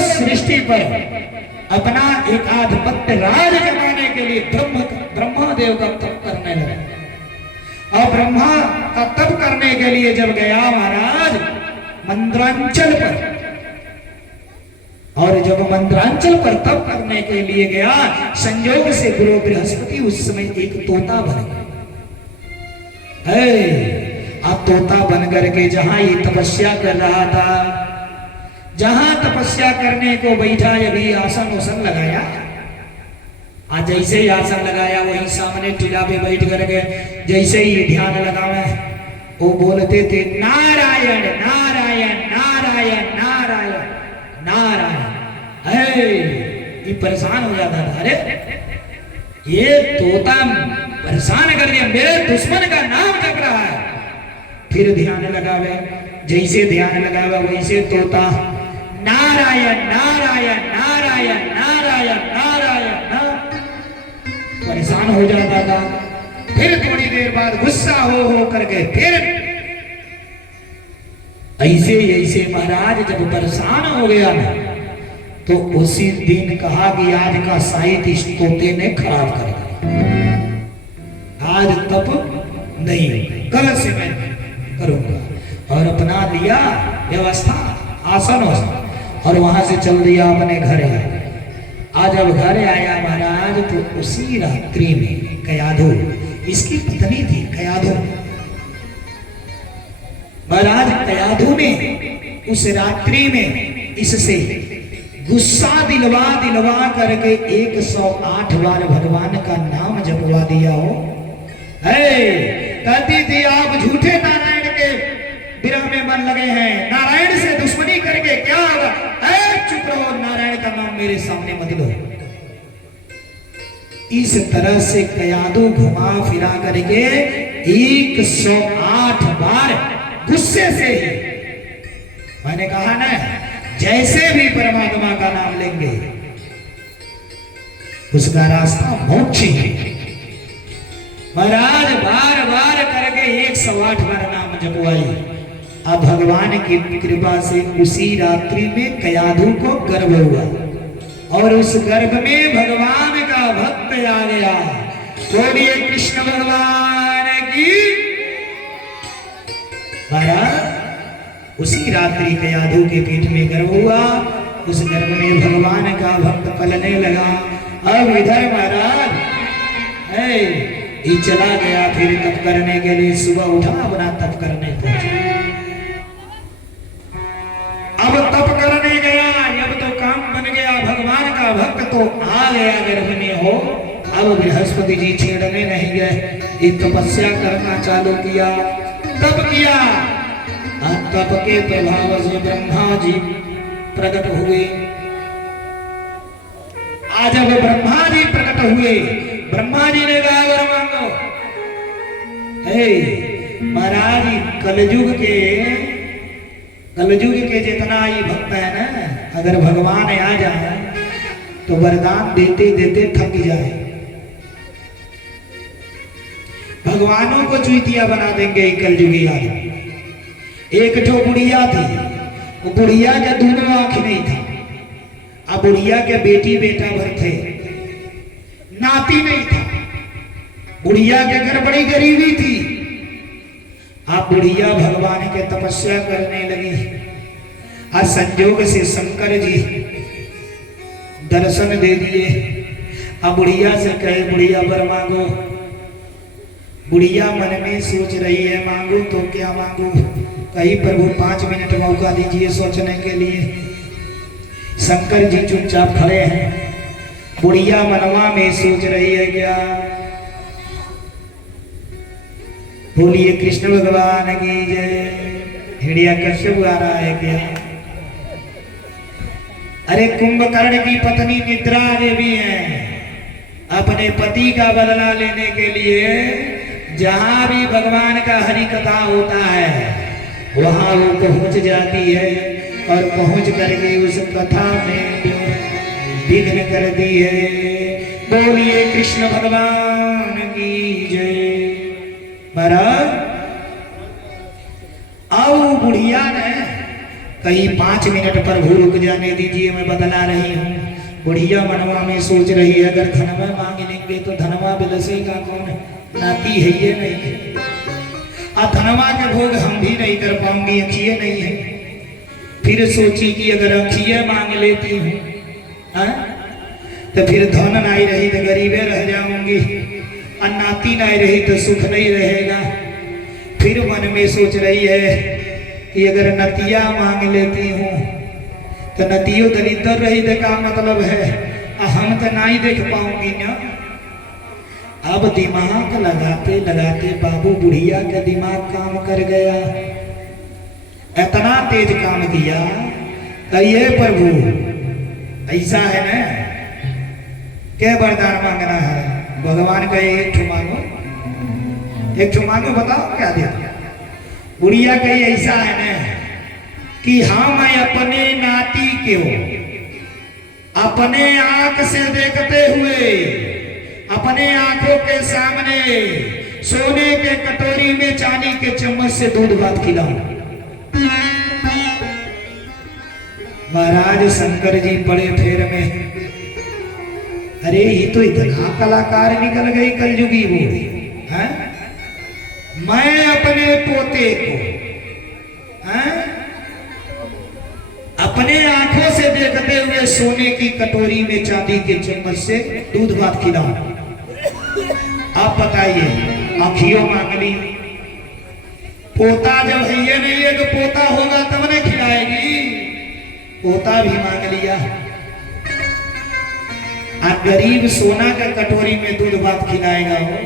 सृष्टि पर अपना एक आधिपत्य राज जमाने के लिए ब्रह्मादेव का तप करने लगा। और ब्रह्मा का तप करने के लिए जब गया महाराज मंद्रांचल पर, और जब मंद्रांचल पर तप करने के लिए गया, संयोग से गुरु बृहस्पति उस समय एक तोता बन गया। अब तोता बन करके जहां ये तपस्या कर रहा था, जहां तपस्या करने को बैठा, अभी आसन उसन लगाया, आज जैसे ही आसन लगाया वही सामने टीला पे बैठ करके जैसे ही ध्यान लगावे, वो बोलते थे नारायण नारायण नारायण नारायण नारायण। ये परेशान हो जाता था, अरे ये तोता परेशान कर दिया, मेरे दुश्मन का नाम जप रहा है। फिर ध्यान लगावे, जैसे ध्यान लगावे वैसे तोता नारायण नारायण नारायण नारायण नारायण, परेशान हो जाता था। फिर थोड़ी देर बाद गुस्सा हो करके फिर ऐसे महाराज जब परेशान हो गया ना, तो उसी दिन कहा कि आज का साहित्य इस तोते ने खराब कर दिया, आज तप नहीं, कल से मैं करूंगा। और अपना लिया व्यवस्था आसन और वहां से चल दिया अपने घर। आज जब घर आया महाराज, तो उसी रात्रि में कयाधु, इसकी पत्नी थी कयाधु, महाराज कयाधु ने उस रात्रि में इससे गुस्सा दिलवा करके 108 बार भगवान का नाम जपवा दिया हो। कहती थी आप झूठे नारायण के विरह में मन लगे हैं, नारायण से दुश्मनी करके क्या होगा? चुप रहो, नारायण का नाम मेरे सामने मत लो। इस तरह से कयाधु घुमा फिरा करके 108 बार गुस्से से ही, मैंने कहा ना, जैसे भी परमात्मा का नाम लेंगे उसका रास्ता मोक्ष है। महाराज बार बार करके 108 बार नाम जपवाई। अब भगवान की कृपा से उसी रात्रि में कयाधु को गर्भ हुआ, और उस गर्भ में भगवान का भक्त आ गया। बोलिए कृष्ण भगवान की। महाराज उसी रात्रि कयाधु के पेट में गर्भ हुआ, उस गर्भ में भगवान का भक्त पलने लगा। अब इधर महाराज ये चला गया फिर तप करने के लिए, सुबह उठा अपना तप करने पहुंचा। अब तप करने गया, अब तो काम बन गया, भगवान का भक्त तो आ गया गर्भ में हो। अब बृहस्पति जी छेड़ने नहीं गए, ये तपस्या करना चालू किया, तप किया। तप के प्रभाव से ब्रह्मा जी प्रकट हुए। आज अब ब्रह्मा जी प्रकट हुए, ब्रह्मा जी ने कहा वर मांगो। महाराज कलयुग के जितना ही भक्त है ना, अगर भगवान आ जाए तो वरदान देते देते थक जाए, भगवानों को चुतिया बना देंगे कलयुगी आदमी। एक ठो बुढ़िया थी, वो बुढ़िया का दोनों आंख नहीं था। अब बुढ़िया के बेटी बेटा भर थे, नाती नहीं था। बुढ़िया के घर बड़ी गरीबी थी। अब बुढ़िया भगवान के तपस्या करने लगी। आज संयोग से शंकर जी दर्शन दे दिए। अब बुढ़िया से कहे बुढ़िया वर मांगो। बुढ़िया मन में सोच रही है मांगू तो क्या मांगू, कहीं प्रभु 5 मिनट मौका दीजिए सोचने के लिए। शंकर जी चुपचाप खड़े हैं। बुढ़िया मनवा में सोच रही है क्या? बोलिए कृष्ण भगवान की जय। हिरण्यकश्यप आ रहा है क्या? अरे कुंभकर्ण की पत्नी निद्रा देवी है, अपने पति का बदला लेने के लिए जहां भी भगवान का हरि कथा होता है वहां वो पहुंच जाती है, और पहुंच करके उस कथा में विघ्न कर दी है। बोलिए कृष्ण भगवान की जय। महाराज आओ बुढ़िया ने कहीं 5 मिनट पर भू रुक जाने दीजिए, मैं बदला रही हूँ। बुढ़िया मनवा में सोच रही है, अगर धनवा मांग लेंगे तो धनवा बिलसेगा कौन, नाती है ये नहीं है, और धनवा के भोग हम भी नहीं कर पाऊंगी, अखिए नहीं है। फिर सोची कि अगर अखिए मांग लेती हूँ तो फिर धन नहीं रही तो गरीबे रह जाऊंगी, और नाती नहीं रही तो सुख नहीं रहेगा। फिर मन में सोच रही है कि अगर नतिया मांग लेती हूँ तो नतियों दलितर रही तो का मतलब है, हम तो नहीं देख पाऊंगी ना। अब दिमाग लगाते लगाते बाबू बुढ़िया का दिमाग काम कर गया, इतना तेज काम किया। कहिए प्रभु ऐसा है ना, क्या वरदान मांगना है? भगवान कहे एक ठो मांगो, एक ठो मांगो, बताओ क्या दे। बुढ़िया कही ऐसा है ना कि हाँ मैं अपने नाती के अपने आंख से देखते हुए अपने आंखों के सामने सोने के कटोरी में चांदी के चम्मच से दूध भात खिलाऊं। महाराज शंकर जी बड़े फेर में, अरे ये तो इतना कलाकार निकल गई कलयुगी बूढ़ी है। मैं अपने पोते को अपने आंखों से देखते हुए सोने की कटोरी में चांदी के चम्मच से दूध भात खिलाऊं। आप बताइए, आंखियों मांग ली, पोता जब है ये नहीं है तो पोता होगा तब न खिलाएगी, पोता भी मांग लिया। आप गरीब सोना का कटोरी में दूध भात खिलाएगा वो,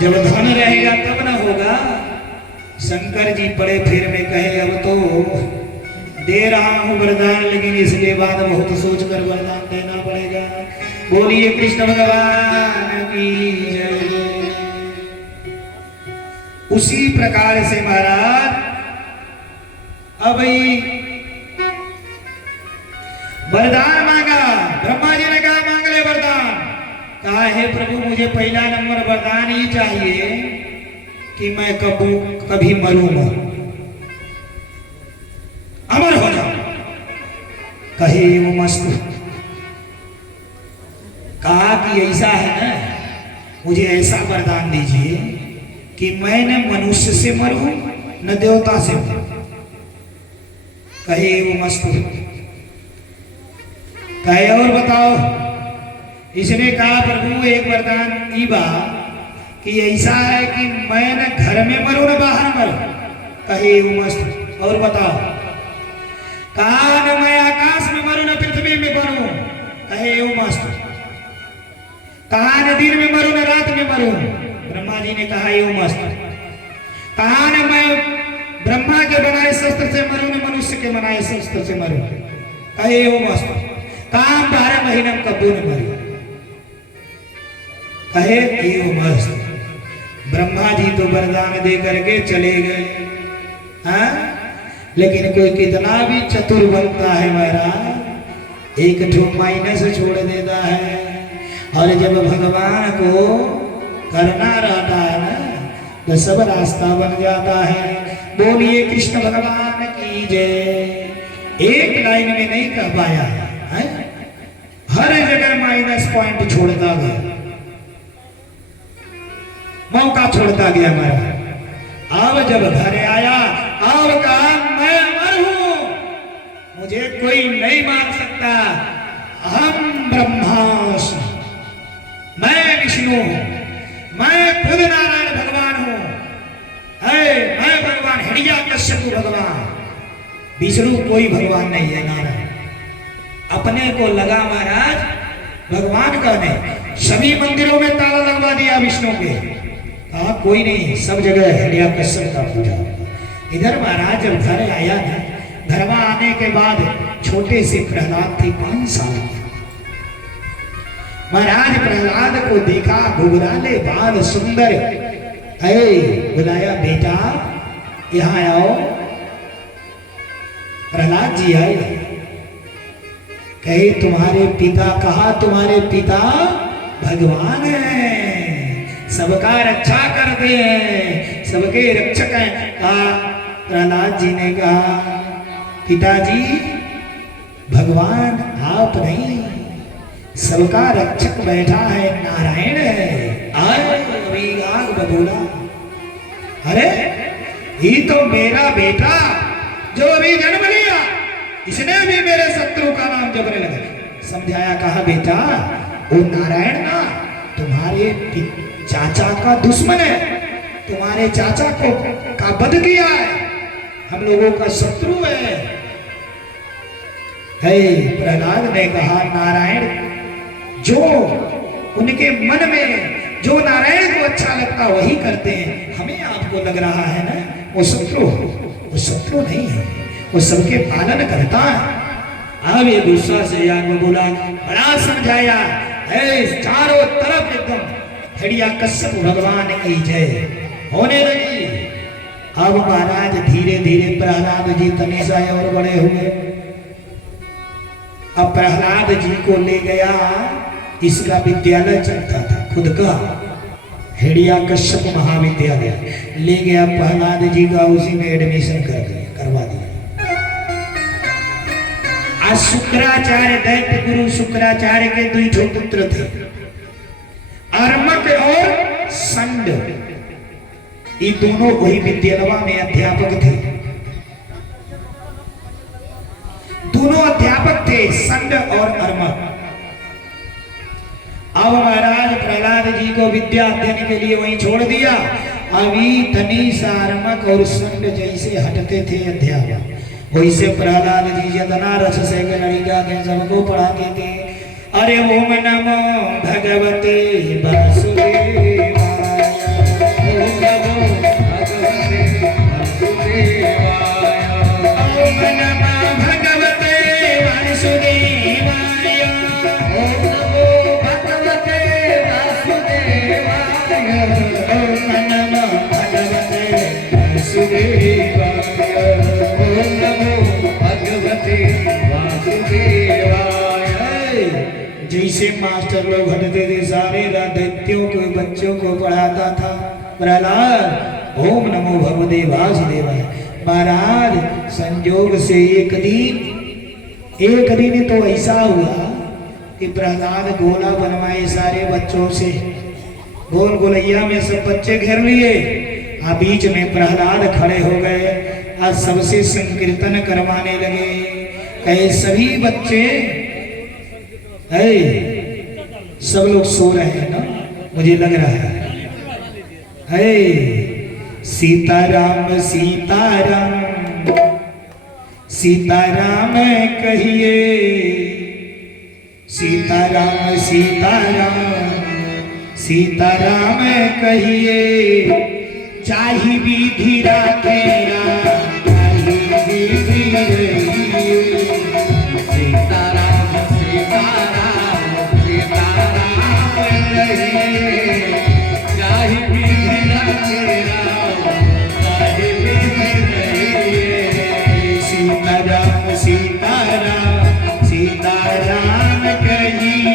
जब धन रहेगा तब ना होगा। शंकर जी बड़े फिर में कहे, अब तो दे रहा हूं वरदान, लेकिन इसके बाद बहुत सोच कर वरदान देना पड़ेगा। बोलिए कृष्ण भगवान की जय। उसी प्रकार से महाराज अब वरदान मांगा। ब्रह्मा जी ने कहा मांग ले वरदान। कहा हे प्रभु मुझे पहला नंबर वरदान ही चाहिए कि मैं कभी मरूंगा, अमर हो जाऊं। कहे वो मस्त। कहा कि ऐसा है ना, मुझे ऐसा वरदान दीजिए कि मैं न मनुष्य से मरूं न देवता से मरूं। कहे वो मस्त। कहे और बताओ। इसने कहा प्रभु एक वरदान ई बा कि ऐसा है कि मैं न घर में मरूं न बाहर मरूं। कहे वो मस्त। और बताओ। कहा न मैं आकाश में मरूं न पृथ्वी में मरूं। कहे वो मस्त। कहा न दिन में मरूं न रात में मरूं। ब्रह्मा जी ने कहा ये मस्त। कहा न मैं ब्रह्मा के बनाए शस्त्र से मरूं न मनुष्य के बनाए शस्त्र से मरूं। कहे वो मस्त। कहा 12 महीने में कबू न मरूं। कहे ये मस्त। ब्रह्मा जी तो वरदान दे करके चले गए। हाँ, लेकिन कोई कितना भी चतुर बनता है महाराज, एक ठो माइनस छोड़ देता है। और जब भगवान को करना रहता है ना तो सब रास्ता बन जाता है। बोलिए कृष्ण भगवान की जय। एक लाइन में नहीं कह पाया है, हर जगह माइनस पॉइंट छोड़ता गया, मौका छोड़ता गया हमारा। अब जब घर आया, अब कहा मैं अमर हूं, मुझे कोई नहीं मार सकता। हम ब्रह्मास्मि, मैं विष्णु हूं, मैं खुद नारायण भगवान हूं। मैं भगवान हिरण्यकश्यप भगवान, विष्णु कोई भगवान नहीं है, नारायण। अपने को लगा महाराज भगवान का नहीं। सभी मंदिरों में ताला लगवा दिया विष्णु के। कहा कोई नहीं, सब जगह हिरण्यकश्यप का पूजा। इधर महाराज जब घर आया ना, घर में आने के बाद छोटे से प्रहलाद थे 5 साल के। महाराज प्रहलाद को देखा, घुघराले बाल सुंदर, बुलाया बेटा यहाँ आओ। प्रहलाद जी आए। कहे तुम्हारे पिता, कहा तुम्हारे पिता भगवान है, सबका रक्षा करते हैं, सबके रक्षक हैं। कहा प्रहलाद जी ने कहा पिताजी भगवान आप नहीं, सबका रक्षक बैठा है नारायण है। आग बोला अरे ये तो मेरा बेटा जो अभी जन्म लिया, इसने भी मेरे शत्रु का नाम जपने लगा। समझाया कहा बेटा वो नारायण ना तुम्हारे चाचा का दुश्मन है, तुम्हारे चाचा को का वध किया है, हम लोगों का शत्रु है। प्रहलाद ने कहा नारायण जो उनके मन में जो नारायण को अच्छा लगता वही करते हैं, हमें आपको लग रहा है ना वो शत्रु नहीं है, वो सबके पालन करता है। अब ये गुस्सा से याग बोला, बड़ा समझाया, चारों तरफ एकदम हिरण्यकश्यप भगवान की जय होने लगी। अब महाराज धीरे धीरे प्रहलाद जी तनिषा और बड़े हुए। अब प्रहलाद जी को ले गया, इसका विद्यालय चलता था खुद का, हिरण्यकश्यप महाविद्यालय ले गया प्रहलाद जी का, उसी में एडमिशन करवा दिया। आज शुक्राचार्य दैत्य गुरु शुक्राचार्य के दो पुत्र थे, अर्मक और संड। ये दोनों वही विद्यालय में अध्यापक थे, दोनों अध्यापक थे संड और अर्मक। अब महाराज प्रहलाद जी को विद्या अध्ययन के लिए वहीं छोड़ दिया। अभी तनिषा अर्मक और संड जैसे हटते थे अध्यापक, वैसे प्रहलाद जी जितना रस से लड़िका थे सबको पढ़ाते थे। अरे ओम नमो भगवते वासुदेवाय, ओम नमो भगवते वासुदेवाय, ओम नमो भगवते वासुदेवाय, ओम नमो भगवते वासुदेवाय, ओम नमो भगवते वासुदेवाय, ओम नमो भगवते वासुदेवाय। जैसे मास्टर लोग हटते थे सारे दैत्यों के बच्चों को पढ़ाता था प्रहलाद ओम नमो भगवते वासुदेवाय। महाराज संयोग से एक दिन तो ऐसा हुआ कि प्रहलाद गोला बनवाए सारे बच्चों से, गोल गोलैया में सब बच्चे घेर लिए, बीच में प्रहलाद खड़े हो गए, आज सबसे संकीर्तन करवाने लगे। कहे सभी बच्चे सब लोग सो रहे हैं ना, मुझे लग रहा है। सीताराम सीताराम सीताराम कहिए, सीताराम सीताराम सीताराम कहिए, चाही विधि राखेरा चाही विधि रहिए। सीताराम सीताराम सीताराम कहिए, चाही विधि राखेरा चाही विधि रहिए। सीताराम सीताराम सीताराम कहिए,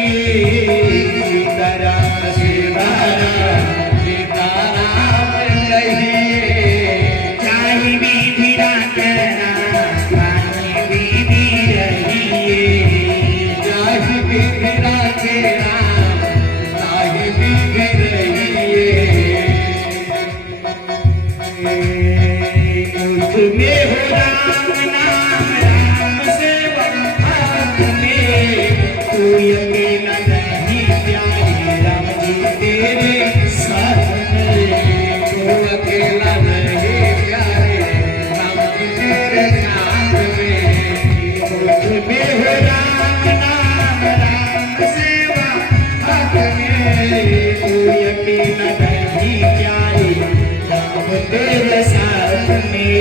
सीताराम सीताराम सीताराम कहिए, चाहे विधि राखेरा चाहे विधि रहिए। चाहे विधि राखेरा चाहे विधि रहिए। मुख में हो राम नाम राम सेवा, हाथ में कोई अकेला नहीं प्यारे, राम जी तेरे साथ में तू अकेला नहीं प्यारे, राम जी तेरे साथ में। मुख में हो राम नाम राम सेवा, हाथ में कोई अकेला नहीं प्यारे, राम तेरे साथ में।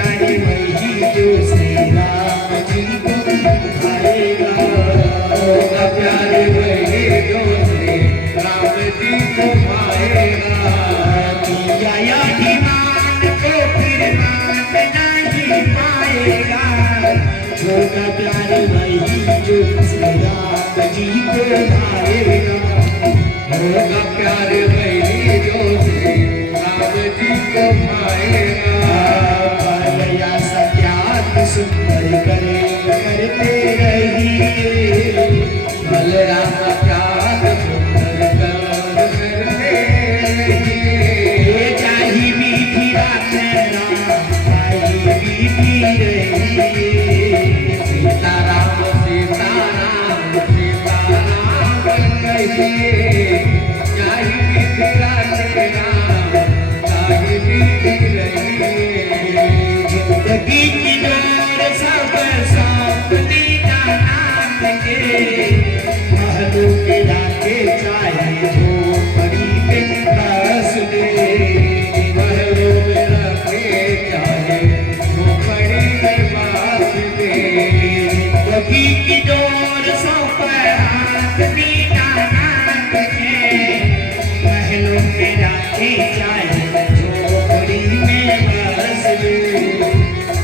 प्यारे वही जो श्री राम जी को भाएगा। होगा प्यारे वही जो श्री राम जी को पाएगा। किया अभिमान को फिर मान नहीं पाएगा। होगा प्यारे वही जो श्री राम जी को भाएगा। होगा प्यारे वही जो श्री राम जी को पाएगा। भलया सत्याग सुंदर करे करते रहिए। भलया सत्याग सुंदर करते रहिए। चाही मीठी रात राम चाही मीठी रहिए। सीताराम सीताराम सीताराम कहिए। चाहे मीठी रात राम चाहे मीठी रहिए। जिंदगी की डोर सब सौंप दी नाथ के। महलों के राखे चाहे झोपड़ी में बस दे। महलों में रखे चाहे झोपड़ी में बास दे। जिंदगी की डोर सौंप हाथ दी नाथ के। महलों में राखे चाहे झोपड़ी में बस दे।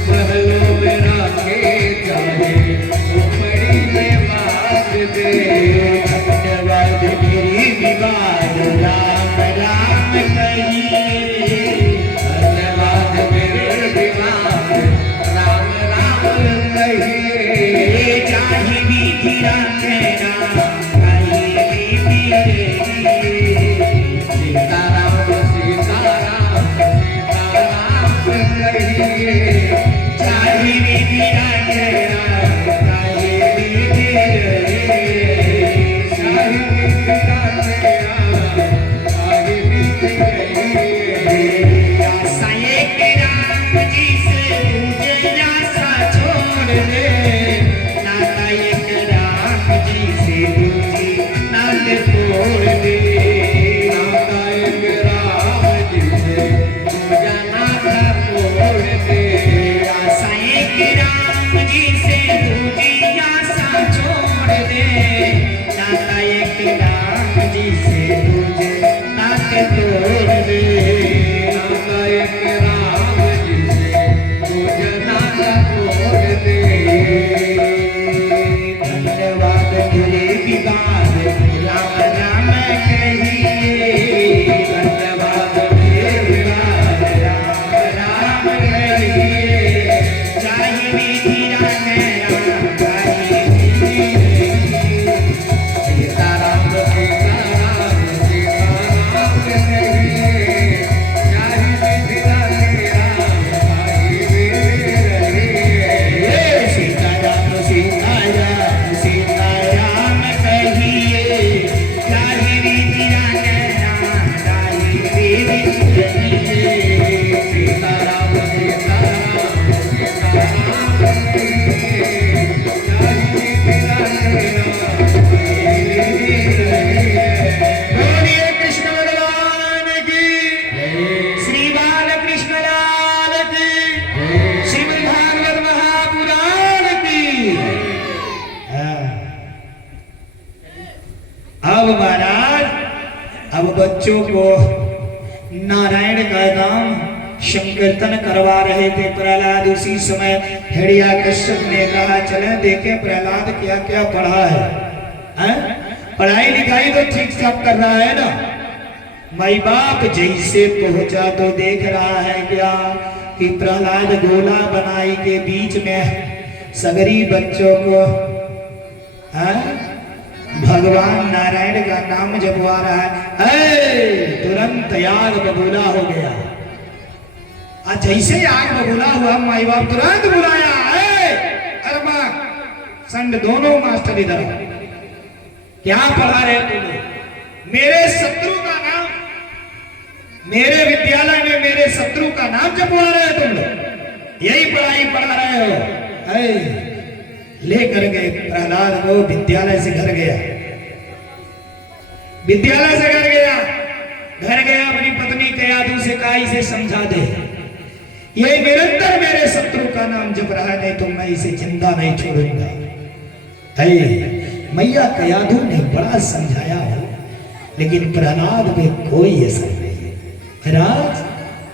महलों में रखे चाहे झोपड़ी में बास दे। धन्यवाद मेरी विवाद राम राम कहिए। धन्यवाद मेरे विवाद राम राम कहिए। चाहे मीठी रात राम चाहे मीठी रहिए। सीताराम सीताराम सीताराम कहिए। चाहे मीठी रात राम चाहे मीठी रहिए। चाहे मीठी रात राम चाहे मीठी रहिए। आशा एक राम जी से तुझे आशा छोड़ दे। नाता एक राम जी से तुझे नात तोड़ दे। नाता एक राम जी से तुझा नाता तोड़ दे। आशा एक राम जी से तुझे आशा छोड़ दे। नाता एक राम जी से तुझे नात तोड़ दे। नाता एक राम जी से तुझा नाता तोड़ दे। धन्यवाद मेरे विवाद राम राम कहिए। धन्यवाद मेरे विवाद राम राम कहिए। चाहे मीठी रात राम चाहे मीठी रहिए। सीताराम सीताराम सीताराम कहिए। चाहे मीठी रात राम चाहे मीठी रहिए। सीताराम सीताराम सीताराम कहिए। चाहे मीठी रात राम चाहे मीठी रहिए। सीताराम सीताराम सीताराम कहिए। चाहे मीठी रात राम चाहे मीठी रहिए। बोलिए कृष्ण भगवान की। श्री बालकृष्ण लाल की। श्रीमद् भागवत महापुराण की। अब महाराज अब बच्चों को नारायण का नाम संकीर्तन करवा रहे थे प्रहलाद। उसी समय हिड़िया कश्यप ने कहा चले देखे प्रहलाद क्या क्या पढ़ा है? पढ़ाई लिखाई तो ठीक ठाक कर रहा है ना? माई बाप जैसे पहुंचा तो देख रहा है क्या कि प्रहलाद गोला बनाई के बीच में सगरी बच्चों को भगवान नारायण का नाम जपवा रहा है। तुरंत आग बबूला हो गया। आज जैसे आग बबूला हुआ माई बाप तुरंत बुलाया। अरे माँ संड दोनों मास्टर इधर आओ। क्या पढ़ा रहे तुम? मेरे शत्रु का नाम, मेरे विद्यालय में मेरे शत्रु का नाम जपवा रहे तुम लोग? यही पढ़ाई पढ़ा रहे हो? लेकर गए प्रहलाद को विद्यालय से घर गया। विद्यालय से घर गया, घर गया अपनी पत्नी कयादू से कहा इसे समझा दे, ये निरंतर मेरे शत्रु का नाम जप रहा है, नहीं तो मैं इसे जिंदा नहीं छोड़ूंगा। मैया कयाधु ने बड़ा समझाया हो, लेकिन प्रहलाद पे कोई असर नहीं है। महाराज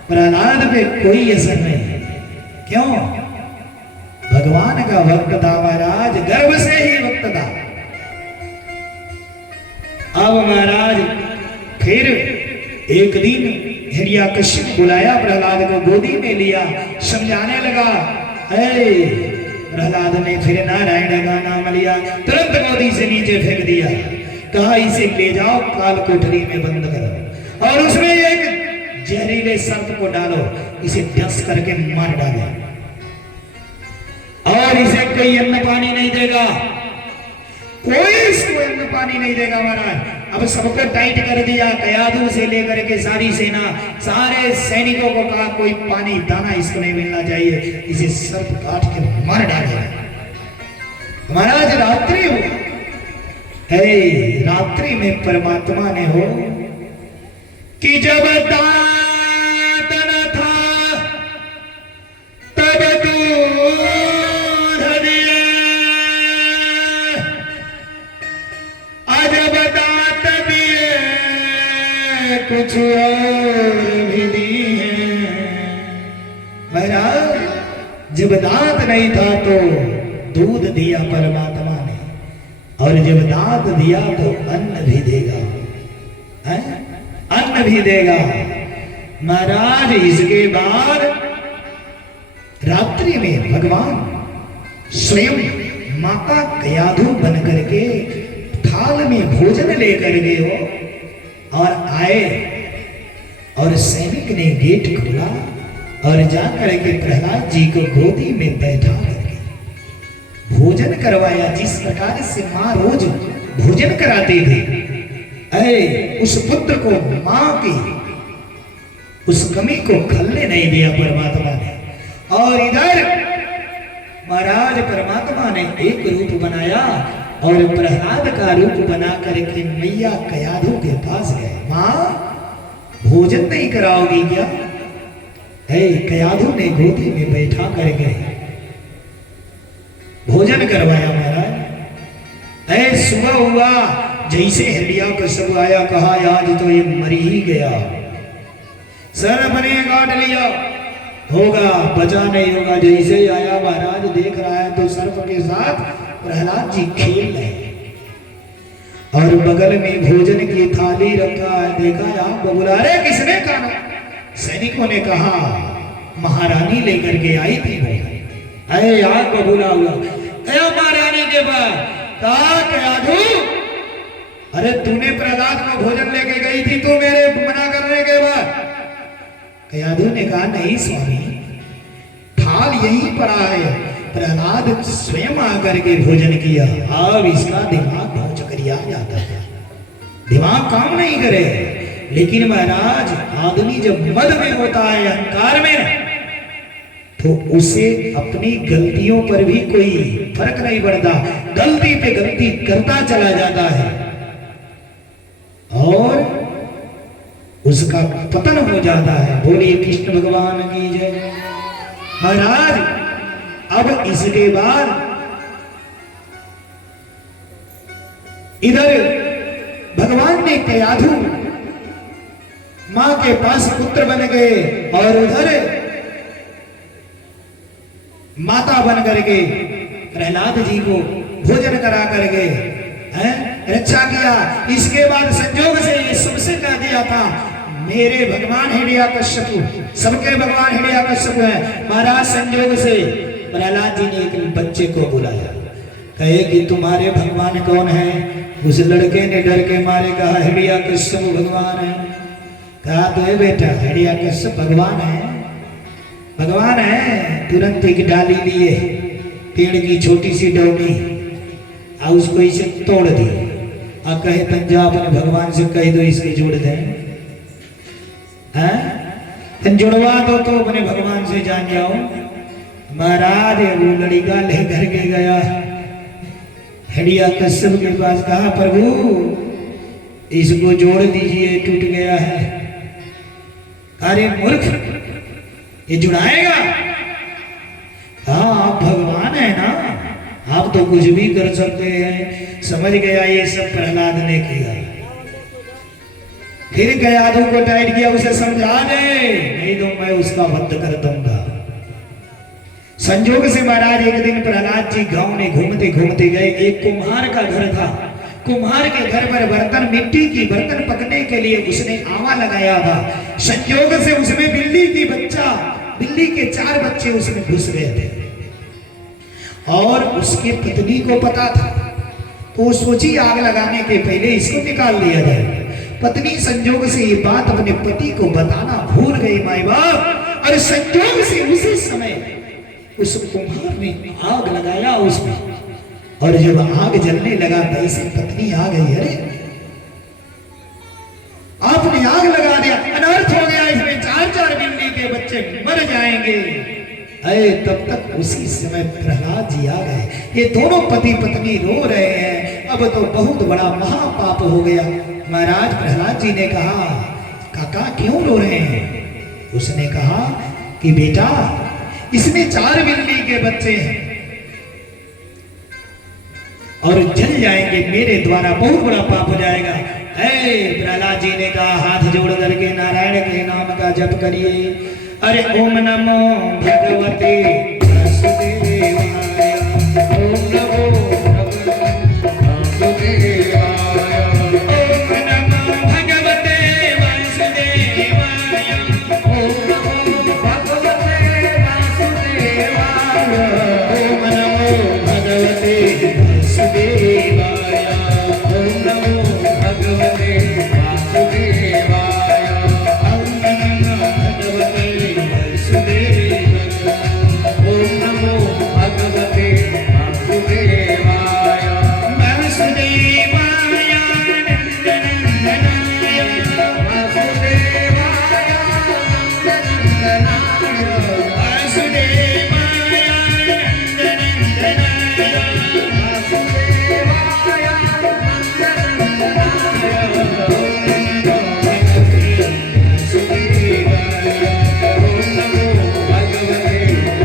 प्रहलाद पे कोई असर नहीं है। क्यों? भगवान का भक्त था महाराज, गर्भ से ही भक्त था। अब महाराज फिर एक दिन हिरण्यकश्यप बुलाया, प्रहलाद को गोदी में लिया, समझाने लगा। प्रहलाद ने फिर नारायण का नाम लिया, तुरंत गोदी से नीचे फेंक दिया। कहा इसे ले जाओ काल कोठरी में बंद करो और उसमें एक जहरीले सर्प को डालो, इसे डस करके मार डालो और इसे कोई अन्न पानी नहीं देगा, कोई इसको अन्न पानी नहीं देगा। महाराज अब सबको टाइट कर दिया, कयाधु से लेकर के सारी सेना, सारे सैनिकों को कहा कोई पानी दाना इसको नहीं मिलना चाहिए, इसे सर्प काट के मार डाले। महाराज रात्रि हो, रात्रि में परमात्मा ने हो कि जब दांत न था तब दूध दिया, जब दांत दिए कुछ और भी दिए। महाराज जब दांत नहीं था तो दूध दिया परमात्मा ने, और जब दांत दिया तो अन्न भी देगा, है? अन्न भी देगा। महाराज इसके बाद रात्रि में भगवान स्वयं माता कयाधु बन करके थाल में भोजन लेकर गए हो और आए, और सैनिक ने गेट खोला और जाकर के प्रहलाद जी को गोदी में बैठा करके भोजन करवाया। जिस प्रकार से माँ रोज भोजन कराती थी, उस पुत्र को माँ की उस कमी को खलने नहीं दिया परमात्मा ने। और इधर महाराज परमात्मा ने एक रूप बनाया और प्रहलाद का रूप बना करके मैया कयाधु के पास गए। माँ भोजन नहीं कराओगी क्या? कयाधु ने गोदी में बैठा कर गए भोजन करवाया। महाराज सुबह हुआ, जैसे हिरण्यकश्यप आया, कहा आज तो ये मर ही गया, सर्प ने काट लिया, होगा बचा नहीं होगा। जैसे ही आया महाराज देख रहा है तो सर्प के साथ प्रहलाद जी खेल रहे और बगल में भोजन की थाली रखा है। देखा आप बबुला, अरे किसने कहा? सैनिकों ने कहा महारानी लेकर के आई थी। आग बबूला हुआ, महारानी के बाद कहा कयाधु, अरे तूने प्रहलाद को भोजन लेके गई थी तो मेरे मना करने के बाद? कयाधु ने कहा नहीं स्वामी, थाल यहीं पड़ा है, प्रहलाद स्वयं आकर के भोजन किया। अब इसका दिमाग बहुत चकरिया जाता है, दिमाग काम नहीं करे। लेकिन महाराज आदमी जब मद में होता है, अहंकार में, तो उसे अपनी गलतियों पर भी कोई फर्क नहीं पड़ता, गलती पे गलती करता चला जाता है और उसका पतन हो जाता है। बोलिए कृष्ण भगवान की जय। महाराज अब इसके बाद इधर भगवान ने कयाधु मां के पास पुत्र बन गए और उधर माता बन करके प्रहलाद जी को भोजन करा करके रक्षा किया। इसके बाद संजोग से ये सबसे कह दिया था मेरे भगवान हिरण्यकश्यप, सबके भगवान हिरण्यकश्यप है। महाराज संजोग से प्रहलाद जी ने एक बच्चे को बुलाया, कहे कि तुम्हारे भगवान कौन है? उस लड़के ने डर के मारे कहा हिरण्यकश्यप भगवान है। कहा तो बेटा हिरण्यकश्यप भगवान है, भगवान है। तुरंत एक डाली लिए, पेड़ की छोटी सी डोरी, और उसको इसे तोड़ दी और कहे तंजा अपने भगवान से कह दो इसके जोड़ दे, तन जुड़वा दो तो अपने भगवान से जान जाओ। महाराज वो लड़का लेकर के गया हिरण्यकश्यप के पास, कहा प्रभु इसको जोड़ दीजिए, टूट गया है। अरे मूर्ख, ये जुड़ाएगा? हाँ, आप भगवान है ना, आप तो कुछ भी कर सकते हैं। समझ गया ये सब प्रहलाद ने किया। फिर गयाधु को टाइट किया, उसे समझा दे, नहीं तो मैं उसका वध कर दूंगा। संजोग से महाराज एक दिन प्रहलाद जी गांव में घूमते घूमते गए। एक कुम्हार का घर था। कुम्हार के घर पर बर्तन, मिट्टी की बर्तन पकने के लिए उसने आवा लगाया था। संयोग से उसमें बिल्ली बिल्ली के 4 बच्चे उसमें घुस गए थे और उसकी पत्नी को पता था, तो वो सोची आग लगाने के पहले इसको निकाल लिया जाए। पत्नी संजोग से ये बात अपने पति को बताना भूल गई माई बाप, और संजोग से उसी समय उस कुम्हार ने आग लगाया उसमें, और जब आग जलने लगा तैसे पत्नी आ गई। अरे आपने आग लगा दिया, अनर्थ हो गया, इसमें 4 बिल्ली के बच्चे मर जाएंगे। अरे तब तक उसी समय प्रहलाद जी आ गए। ये दोनों पति पत्नी रो रहे हैं, अब तो बहुत बड़ा महापाप हो गया। महाराज प्रहलाद जी ने कहा, काका क्यों रो रहे हैं? उसने कहा कि बेटा, इसमें 4 बिल्ली के बच्चे हैं और जल जाएंगे, मेरे द्वारा बहुत बड़ा पाप हो जाएगा। प्रहलाद जी ने कहा, हाथ जोड़ करके नारायण के नाम का जप करिए। अरे ओम नमो भगवते वासुदेवाय, ओम नमो वासुदेवाय, ओम नमो भगवते वासुदेवाय, ओम नमो भगवते वासुदेवाय, ओम नमो भगवते वासुदेवाय, ओम नमो भगवते वासुदेवाय, ओम नमो भगवते वासुदेवाय, ओम नमो भगवते वासुदेवाय, वासुदेवाय नंदनंदनाय,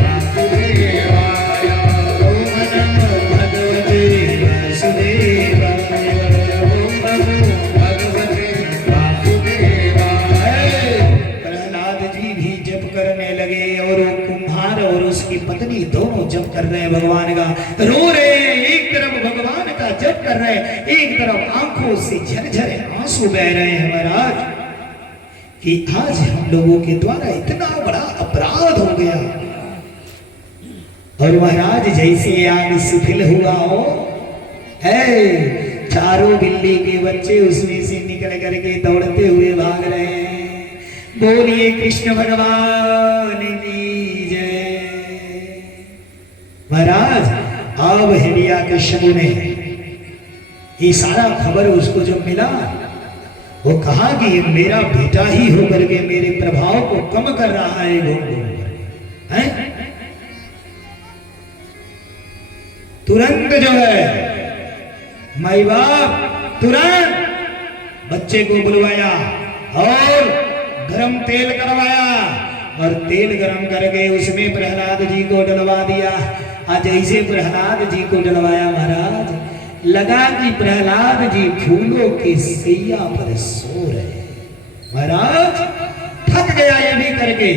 वासुदेवाय नंदनंदनाय, वासुदेवाय नंदनंदनाय, वासुदेवाय प्रहलाद जी भी जप करने लगे और वो कुम्हार और उसकी पत्नी दोनों जप कर रहे हैं भगवान का, रो रहे हैं। एक तरफ भगवान का जप कर रहे हैं, एक तरफ आंखों से झरझर आंसू बह रहे हैं महाराज, कि आज हम लोगों के द्वारा इतना बड़ा अपराध हो गया। और महाराज जैसे आग शिथिल हुआ हो, है 4 बिल्ली के बच्चे उसमें से निकल करके दौड़ते हुए भाग रहे हैं। बोलिए कृष्ण भगवान की जय। महाराज अब हिडिया के शबू ने ये सारा खबर उसको जब मिला, वो कहा कि ये मेरा बेटा ही होकर के मेरे प्रभाव को कम कर रहा है घूम घूम करके, हैं? तुरंत जो है माई बाप तुरंत बच्चे को बुलवाया और गरम तेल करवाया, और तेल गरम करके उसमें प्रहलाद जी को डलवा दिया। आज जैसे प्रहलाद जी को डलवाया महाराज, लगा कि प्रहलाद जी फूलों की सैया पर सो रहे। महाराज थक गया ये भी करके।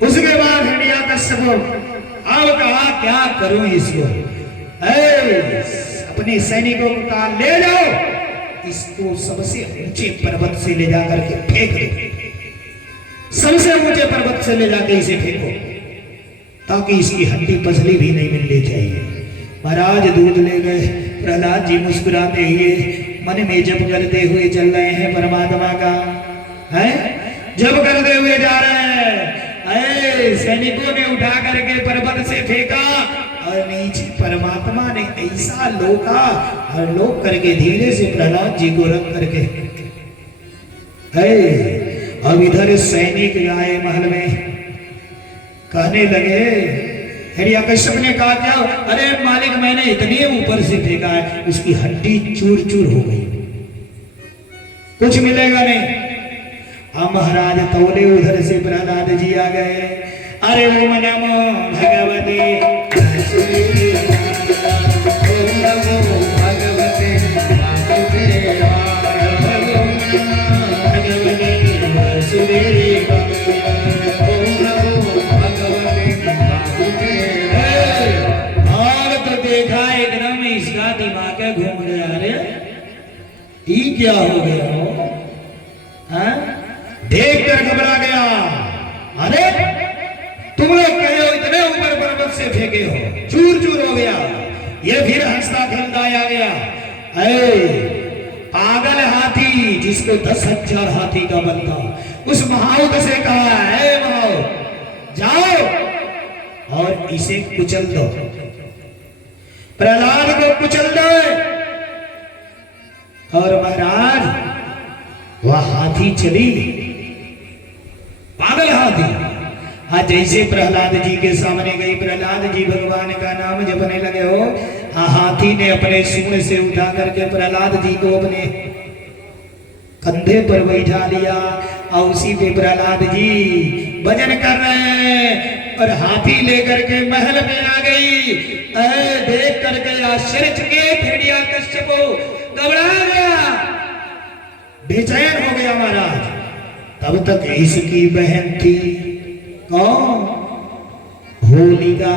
उसके बाद हिडिया कश्यप अब कहा क्या करूं इसको, अपने सैनिकों को कहा ले जाओ, इसको सबसे ऊंचे पर्वत से ले जाकर के फेंक दो, सबसे ऊंचे पर्वत से ले जाके इसे फेंको, ताकि इसकी हड्डी पसली भी नहीं मिलनी चाहिए। महाराज दूध ले गए। प्रहलाद जी मुस्कुराते हुए मन में जप करते हुए चल रहे हैं परमात्मा का, है जप करते हुए जा रहे हैं। सैनिकों ने उठा करके पर्वत से फेंका और नीचे परमात्मा ने ऐसा लोका और लोक करके धीरे से प्रहलाद जी को रख करके, अब इधर सैनिक आए महल में, कहने लगे, हिडिया कश्यप ने कहा क्या? अरे मालिक मैंने इतने ऊपर से फेंका है, उसकी हड्डी चूर चूर हो गई, कुछ मिलेगा नहीं। अब महाराज तौले उधर से प्रहलाद जी आ गए। अरे ओम नमो भगवते ओम नमो भगवते वासुदेवाय भगवते वासुदेवाय। ओम नमो भगवते वासुदेवाय। और तो देखा एकदम इसका दिमाग घूम गया। अरे ये क्या हो गया हो? हाँ? देख कर घबरा गया। अरे तुम लोग कहे हो इतने ऊपर पर्वत से फेंके हो, चूर चूर हो गया। ये फिर हंसता खेलता आ गया। ऐ पागल हाथी जिसको 10,000 हाथी का बल था, उस महाउत से कहा है महाउ जाओ और इसे कुचल दो, प्रहलाद को कुचल दो। और महाराज वह हाथी चली, पागल हाथी। हाँ, जैसे प्रहलाद जी के सामने गई, प्रहलाद जी भगवान का नाम जपने लगे हो। हाँ, हाथी ने अपने सूंड से उठा करके प्रहलाद जी को अपने कंधे पर बैठा लिया और उसी पे प्रहलाद जी भजन कर रहे हैं। और हाथी लेकर के महल में आ गई। देख करके आश्चर्यचकित भेड़िया कश्यप घबरा गया, बेचैन हो गया महाराज। तब तक इसकी बहन थी कौन? होलिका।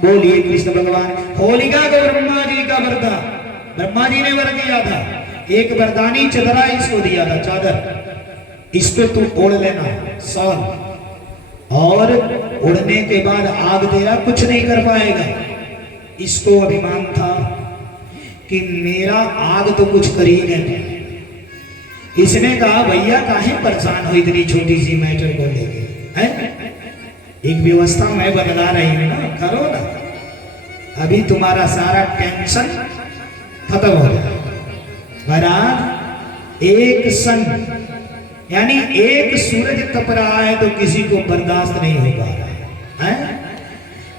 बोलिए कृष्ण भगवान। होलिका को ब्रह्मा जी का वर था, ब्रह्मा जी ने वर दिया था। एक वरदानी चदरा इसको दिया था, चादर, इसको तू ओढ़ लेना सॉल, और उड़ने के बाद आग तेरा कुछ नहीं कर पाएगा। इसको अभिमान था कि मेरा आग तो कुछ कर ही नहीं पाएगा। इसने कहा भैया काहे परेशान हो इतनी छोटी सी मैटर को लेके, हैं? एक व्यवस्था मैं बदला रही हूं ना, करो ना, अभी तुम्हारा सारा टेंशन खत्म हो गया। महाराज एक सन यानी एक सूरज तप रहा है तो किसी को बर्दाश्त नहीं हो पा रहा है?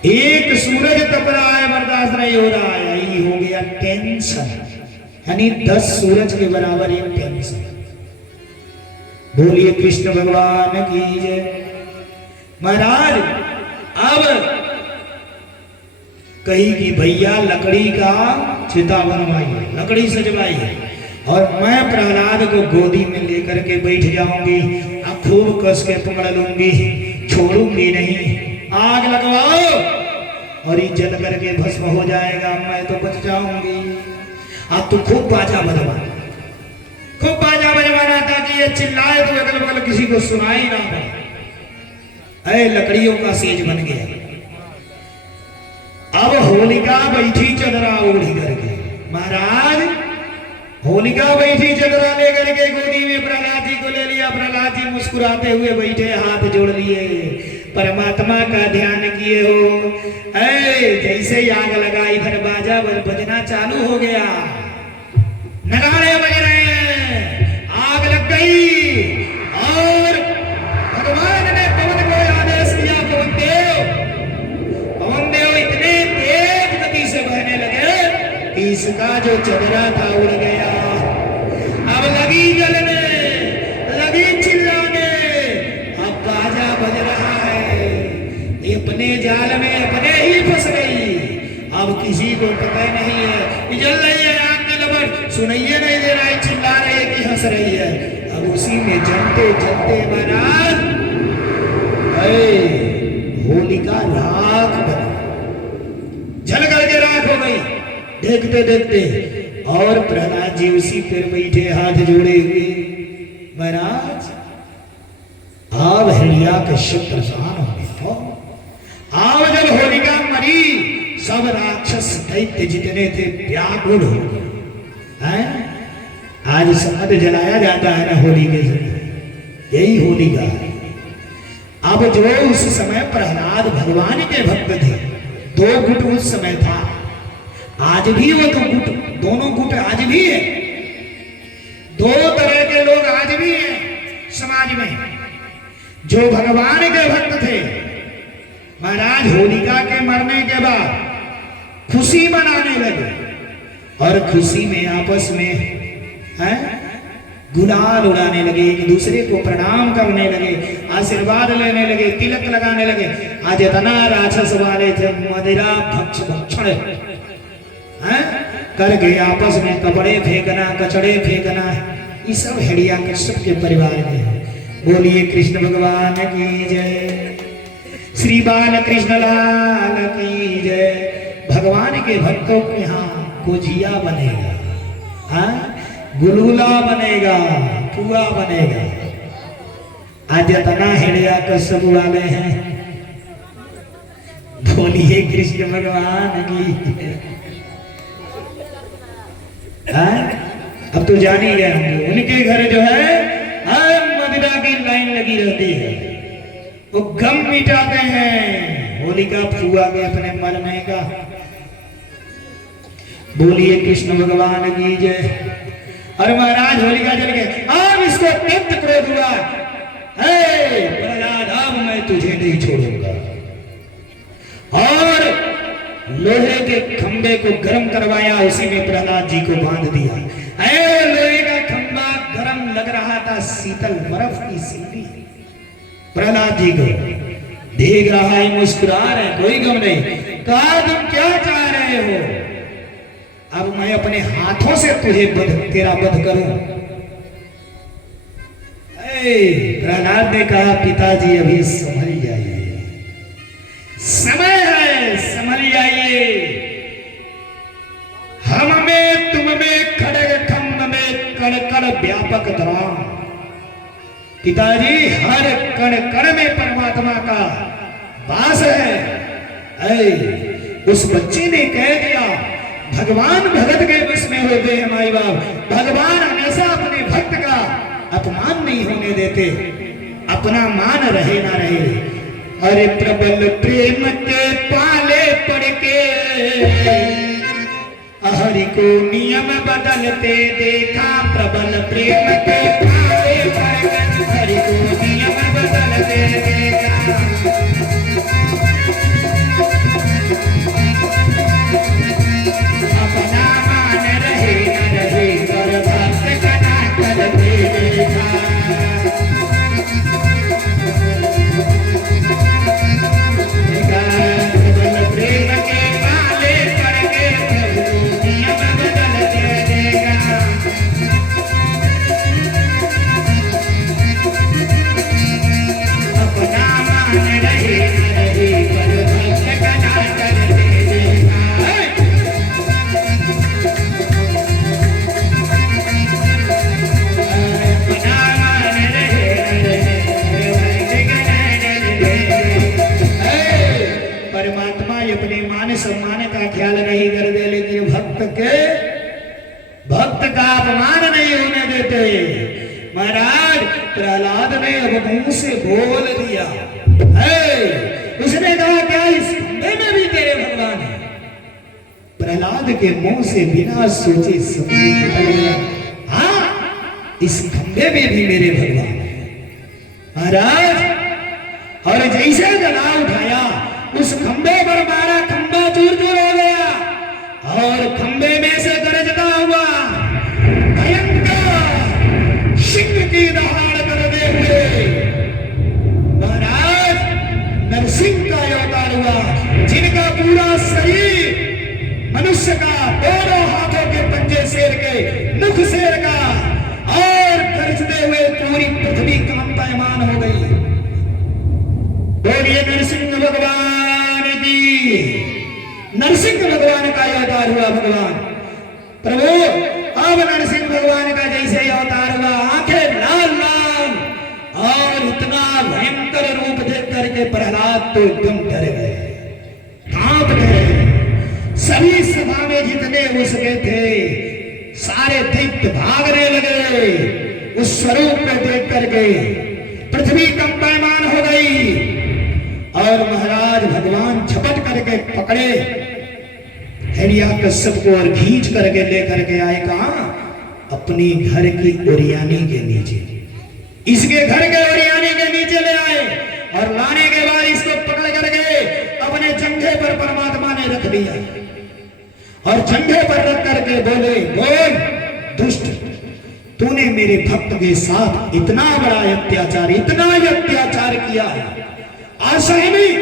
एक सूरज तप रहा है, बर्दाश्त नहीं हो रहा है, यही हो गया टेंशन। यानी 10 सूरज के बराबर एक टेंशन। बोलिए कृष्ण भगवान की जय। महाराज अब कही कि भैया लकड़ी का चिता बनवाइए, लकड़ी सजवाइए, और मैं प्रहलाद को गोदी में लेकर के बैठ जाऊंगी, खूब कस के पकड़ लूंगी, छोड़ूंगी नहीं। आग लगवाओ और ये जल करके भस्म हो जाएगा, मैं तो बच जाऊंगी। अब तू खूब बाजा बजवाना, खूब बाजा बजवाना ताकि ये चिल्लाए तो अगल बगल किसी को सुनाई ना पड़े। ऐ लकड़ियों का सेज बन गया। अब होलिका बैठी चदरा ओढ़ी करके। महाराज होलिका बैठी चदरा लेकर के गोदी में प्रहलाद जी को ले लिया। प्रहलाद जी मुस्कुराते हुए बैठे, हाथ जोड़ लिए, परमात्मा का ध्यान किए हो। जैसे आग लगा, इधर बाजा बजना चालू हो गया, नगाड़े बज रहे हैं, आग लग गई। और भगवान ने पवन को आदेश दिया, पवन देव इतने तेज गति से बहने लगे कि इसका जो चदरा था उड़ गया। अब लगी जलने, लगी चिल्लाने, अब बाजा बज रहा है, अपने जाल में अपने ही फंस गई। अब किसी को पता नहीं है, जल रही है आग की लपट, सुनाइए नहीं दे रहा है, चिल्ला रही है कि हंस रही है। अब उसी में जलते जलते महाराज होलिका राख बनी, जल करके राख हो गई देखते देखते। और प्रहलाद जी उसी पर बैठे, हाथ जोड़े हुए। महाराज आप हिरण्या कश्यप प्रसन्न हो गए हो। अब जब होलिका मरी, सब राक्षस दैत्य जितने थे व्याकुल हो गए। आज समाध जलाया जाता है ना होली के जरिए, यही होलिका है। अब जो उस समय प्रहलाद भगवान के भक्त थे, 2 गुट उस समय था, आज भी वो 2 गुट, दोनों गुट आज भी है। 2 तरह के लोग आज भी हैं समाज में। जो भगवान के भक्त थे, महाराज होलिका के मरने के बाद खुशी मनाने लगे, और खुशी में आपस में गुलाल उड़ाने लगे, एक दूसरे को प्रणाम करने लगे। आशीर्वाद लेने लगे, तिलक लगाने लगे। आज इतना राक्षस वाले थे, मदिरा भक्ष भक्षण हैं करके आपस में कपड़े फेंकना, कचड़े फेंकना, ये सब हेड़िया कश्यप के परिवार में है। बोलिए कृष्ण भगवान की जय, श्री बाल कृष्ण लाल की जय। भगवान के भक्तों के यहाँ गुजिया बनेगा, हाँ गुलगुला बनेगा, पुआ बनेगा। आज इतना हेड़िया कश्यप वाले हैं। बोलिए कृष्ण भगवान की। हाँ? अब तो जान ही गए होंगे, उनके घर जो है मदिरा की लाइन लगी रहती है, वो गम मिटाते हैं होलिका फुआ के अपने मरने का। बोलिए कृष्ण भगवान की जय। और महाराज होलिका जल गए, अब इसको अत्यंत क्रोध हुआ, प्रहलाद अब मैं तुझे नहीं छोड़ूंगा। और लोहे के खंबे को गर्म करवाया, उसी में प्रहलाद जी को बांध दिया। लोहे का खंबा गर्म लग रहा था, शीतल बर्फ की सीढ़ी। प्रहलाद जी को देख रहा है, मुस्कुरा रहे, कोई गम नहीं। कहा तुम क्या चाह रहे हो? अब मैं अपने हाथों से तुझे तेरा वध करूं। प्रहलाद ने कहा पिताजी अभी संभल जाइए, समय है, संभल जाइए। हम में तुम में खड़ग खंभ में कण कण व्यापक द्राम। पिताजी हर कण कण में परमात्मा का वास है। उस बच्चे ने कह दिया भगवान भगत के वश में होते हैं माई बाप। भगवान हमेशा अपने भक्त का अपमान नहीं होने देते, अपना मान रहे ना रहे। अरे प्रबल प्रेम के पाले पड़ के हरि को नियम बदलते देखा। प्रबल प्रेम के पाले पड़ के हरि को नियम बदलते देखा। अपना मान रहे न रहे, कर भक्त कना करते देखा। प्रबल प्रेम के पाले पड़ के प्रभु नियम बदलते देखा। अपना मान रहे न रहे, कर भक्त कना करते देखा। परमात्मा अपने मान सम्मान का ख्याल नहीं कर दे, लेकिन भक्त का अपमान नहीं होने देते। महाराज प्रहलाद ने अब मुंह से बोल दिया, उसने कहा क्या इस खंबे में भी तेरे भगवान है? प्रहलाद के मुंह से बिना सोचे समझे निकल गया, हाँ इस खंबे में भी मेरे भगवान है महाराज। और जैसे गला उठाया, उस खंबे पर मारा, खंबा चूर चूर हो गया। और खंबे में से गरजता हुआ भयंकर सिंह की दहाड़ करते हुए महाराज नरसिंह का अवतार हुआ, जिनका पूरा शरीर मनुष्य का, दोनों हाथों के पंजे शेर के, मुख शेर का, और गरजते हुए पूरी पृथ्वी कंपायमान हो गई। बोलिए नरसिंह भगवान की। नरसिंह भगवान का अवतार हुआ भगवान प्रभु। अब नरसिंह भगवान का जैसे अवतार हुआ, आंखें लाल लाल और इतना भयंकर रूप देख करके प्रहलाद तो एकदम डर गए, कांप गए। सभी सभा में जितने उसके थे सारे दैत्य भागने लगे उस स्वरूप को देख करके। पृथ्वी कंपायमान हो गई और महाराज भगवान झपट करके पकड़े हिरण्यकश्यप को और खींच करके लेकर के आए कहां? अपनी घर की ओरियानी के नीचे, इसके घर के ओरियानी के नीचे ले आए। और लाने के बाद इसको पकड़ करके अपने जंघे पर परमात्मा ने रख दिया। और जंघे पर रख करके बोले, बोल दुष्ट, तूने मेरे भक्त के साथ इतना बड़ा इतना अत्याचार किया है। आशा है नहीं,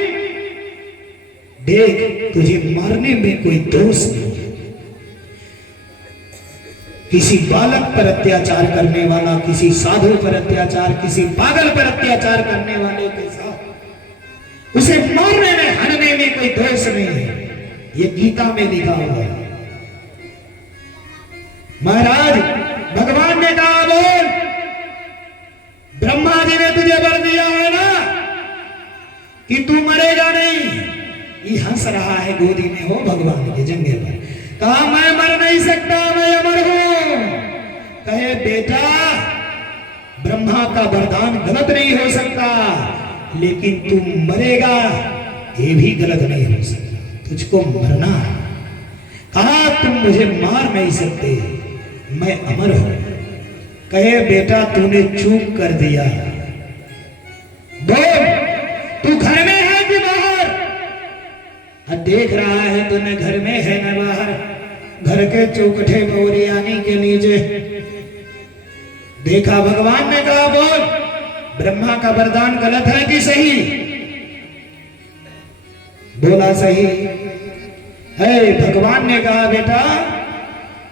देख तुझे मारने में कोई दोष नहीं है। किसी बालक पर अत्याचार करने वाला, किसी साधु पर अत्याचार, किसी पागल पर अत्याचार करने वाले के साथ उसे मारने में, हरने में कोई दोष नहीं है। ये गीता में लिखा हुआ है। महाराज भगवान ने कहा, बोल, ब्रह्मा जी ने तुझे वर दिया है ना कि तू मरेगा नहीं। ये हंस रहा है गोदी में हो भगवान के जंघे पर। कहा मैं मर नहीं सकता, मैं अमर हूं। कहे बेटा, ब्रह्मा का वरदान गलत नहीं हो सकता, लेकिन तू मरेगा ये भी गलत नहीं हो सकता, तुझको मरना है। कहा तुम मुझे मार नहीं सकते, मैं अमर हूं। कहे बेटा तूने चूक कर दिया, बोल तू घर में है कि बाहर? देख रहा है तूने घर में है न बाहर। घर के चौकठे मोरियानी के नीचे देखा। भगवान ने कहा, बोल ब्रह्मा का वरदान गलत है कि सही? बोला सही है। भगवान ने कहा, बेटा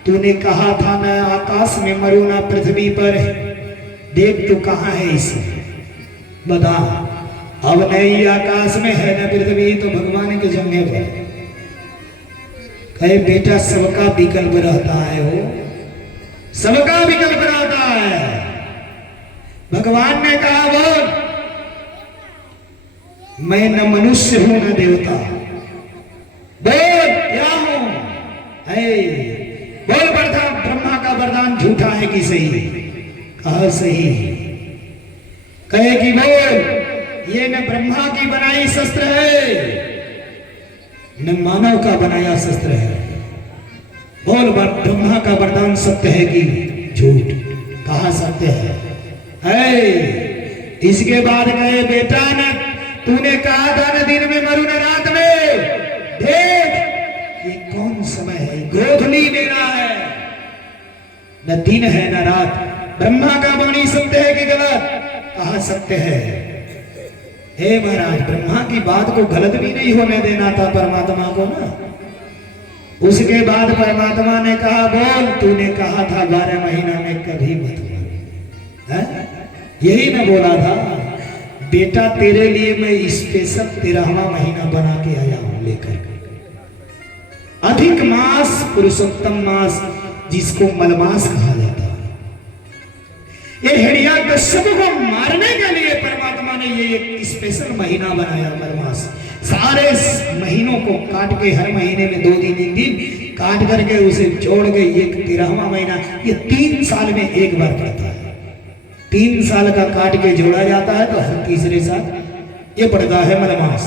तूने कहा था मैं आकाश में मरू ना पृथ्वी पर, देख तू कहां है इसे बता। अब नहीं आकाश में है ना पृथ्वी, तो भगवान के जंघे पर। कहे बेटा सबका विकल्प रहता है, वो सबका विकल्प रहता है। भगवान ने कहा, बोल मैं न मनुष्य हूं न देवता, बोल क्या हूं? बोल ब्रह्मा का वरदान झूठा है कि सही? कहा सही। कहे कि बोल ये न ब्रह्मा की बनाई शस्त्र है न मानव का बनाया शस्त्र है। बोल ब्रह्मा का वरदान सत्य है कि झूठ? कहा सत्य है। इसके बाद कहे बेटा न तूने कहा था न दिन में मरू न रात में, देख ये कौन समय है? गोधूली मेरा है, न दिन है न रात। ब्रह्मा का वाणी सत्य है कि गलत? कहा सत्य है। हे महाराज, ब्रह्मा की बात को गलत भी नहीं होने देना था परमात्मा को ना। उसके बाद परमात्मा ने कहा, बोल तूने कहा था 12 महीना में कभी मत मर, यही ना बोला था? बेटा तेरे लिए मैं स्पेशल 13वां महीना बना के आया हूं लेकर। अधिक मास पुरुषोत्तम मास, जिसको मलमास कहा जाता है। ये हिरण्यकश्यप को मारने के लिए परमात्मा ने ये एक स्पेशल महीना बनाया, मलमास। सारे महीनों को काट के, हर महीने में 2 दिन 3 दिन काट करके उसे जोड़ के एक 13वां महीना, ये 3 साल में एक बार पड़ता है। 3 साल का काट के जोड़ा जाता है, तो हर तीसरे साल ये पड़ता है मलमास,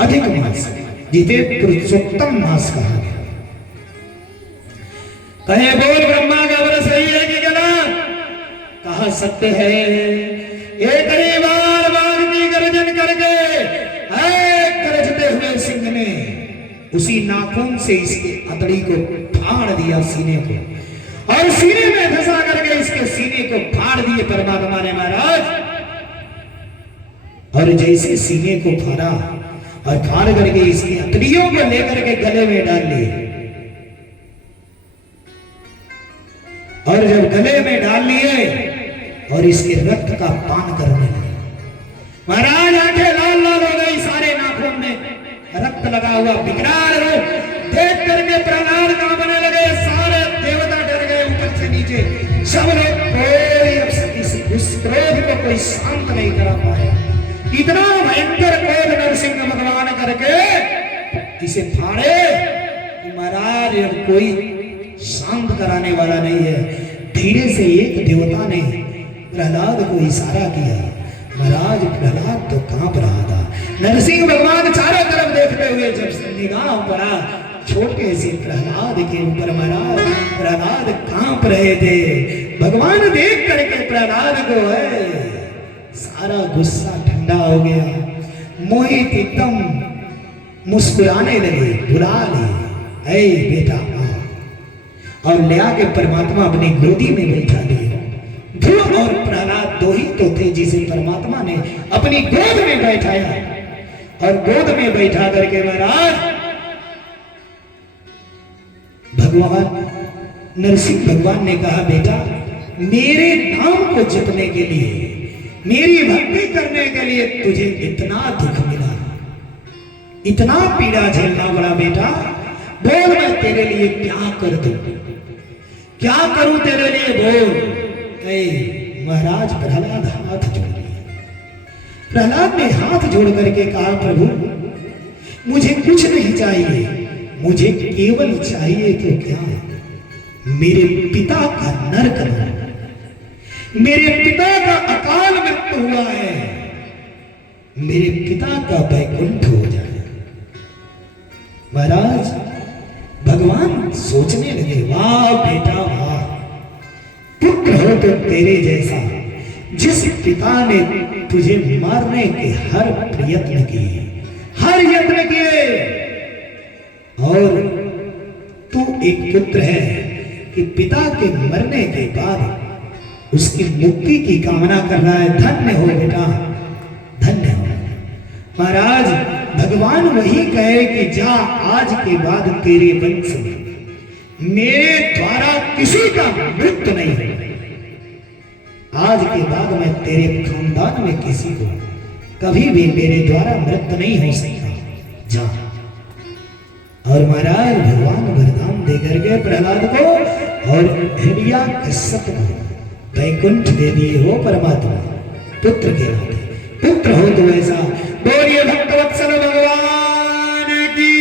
अधिक मास, जिसे पुरुषोत्तम मास कहा गया। कहे बोल ब्रह्मा का व्रत सही है कि गलत? कहा सत्य है। एक ही बार बाघ की गर्जन करके गरजते हुए सिंह ने उसी नाखून से इसके अतड़ी को फाड़ दिया, सीने को, और सीने में धंसा करके इसके सीने को फाड़ दिए परमात्मा ने महाराज। और जैसे सीने को फाड़ा और फाड़ करके इसकी अतड़ियों को लेकर के गले में डाल लिए, और जब गले में डाल लिए और इसके रक्त का पान करने लगे, महाराज आंखें लाल लाल हो गई, सारे नाखून में रक्त लगा हुआ विकराल रूप देख करके प्रहलाद कांपने लगे। सारे देवता डर गए ऊपर से नीचे, सब लोग कोई इस क्रोध को कोई शांत नहीं करा पाया। इतना भयंकर क्रोध नरसिंह भगवान करके इसे फाड़े कि महाराज अब कोई शांत कराने वाला नहीं है। धीरे से एक देवता ने प्रहलाद को इशारा किया। महाराज प्रहलाद तो कांप रहा था। नरसिंह भगवान चारों तरफ देखते हुए जब निगाह पड़ा छोटे से प्रहलाद के ऊपर, महाराज प्रहलाद कांप रहे थे। भगवान देख करके प्रहलाद को है सारा गुस्सा ठंडा हो गया। मोहित एकदम मुस्कुराने लगे, बुला ले, ऐ बेटा, और ले आके परमात्मा अपनी गोदी में बैठा लिए। ध्रुव और प्रहलाद दो ही तो थे जिसे परमात्मा ने अपनी गोद में बैठाया, और गोद में बैठा करके महाराज भगवान नरसिंह भगवान ने कहा, बेटा मेरे नाम को जपने के लिए, मेरी भक्ति करने के लिए तुझे इतना दुख मिला, इतना पीड़ा झेलना पड़ा, बेटा बोल मैं तेरे लिए क्या कर दूं, क्या करूं तेरे लिए, बोल। महाराज प्रहलाद हाथ जोड़ लिए। प्रहलाद ने हाथ जोड़ करके कहा, प्रभु मुझे कुछ नहीं चाहिए, मुझे केवल चाहिए तो क्या, मेरे पिता का नरक न, मेरे पिता का अकाल मृत्यु हुआ है, मेरे पिता का वैकुंठ हो जाए। महाराज भगवान सोचने लगे, वाह बेटा वाह, पुत्र हो तो तेरे जैसा, जिस पिता ने तुझे मारने के हर प्रयत्न किए, हर यत्न किए, और तू एक पुत्र है कि पिता के मरने के बाद उसकी मुक्ति की कामना कर रहा है। धन्य हो बेटा, धन्य हो। महाराज भगवान वही कहे कि जा आज के बाद तेरे वंश में मेरे द्वारा किसी का मृत्यु नहीं है, आज के बाद मैं तेरे खानदान में किसी को कभी भी मेरे द्वारा मृत्यु नहीं हो सकता, जा। और महाराज भगवान वरदान दे करके प्रहलाद को और हिरण्यकश्यप को वैकुंठ दे दिए हो परमात्मा, पुत्र के नाते, पुत्र हो तो ऐसा। बोलिए भक्तवत्सल भगवान की,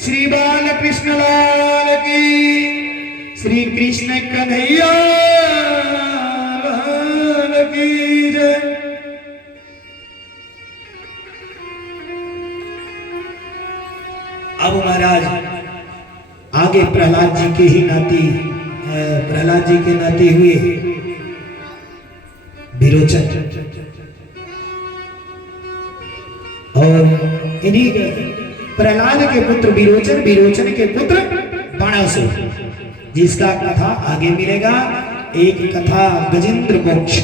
श्री बाल कृष्ण लाल की, श्री कृष्ण कन्हैया लाल की जय। अब महाराज आगे प्रहलाद जी के ही नाती, प्रहलाद जी के नाती हुए विरोचन, और इन्हीं प्रहलाद के पुत्र विरोचन, विरोचन के पुत्र बाणासुर, जिसका कथा आगे मिलेगा। एक कथा गजेंद्र मोक्ष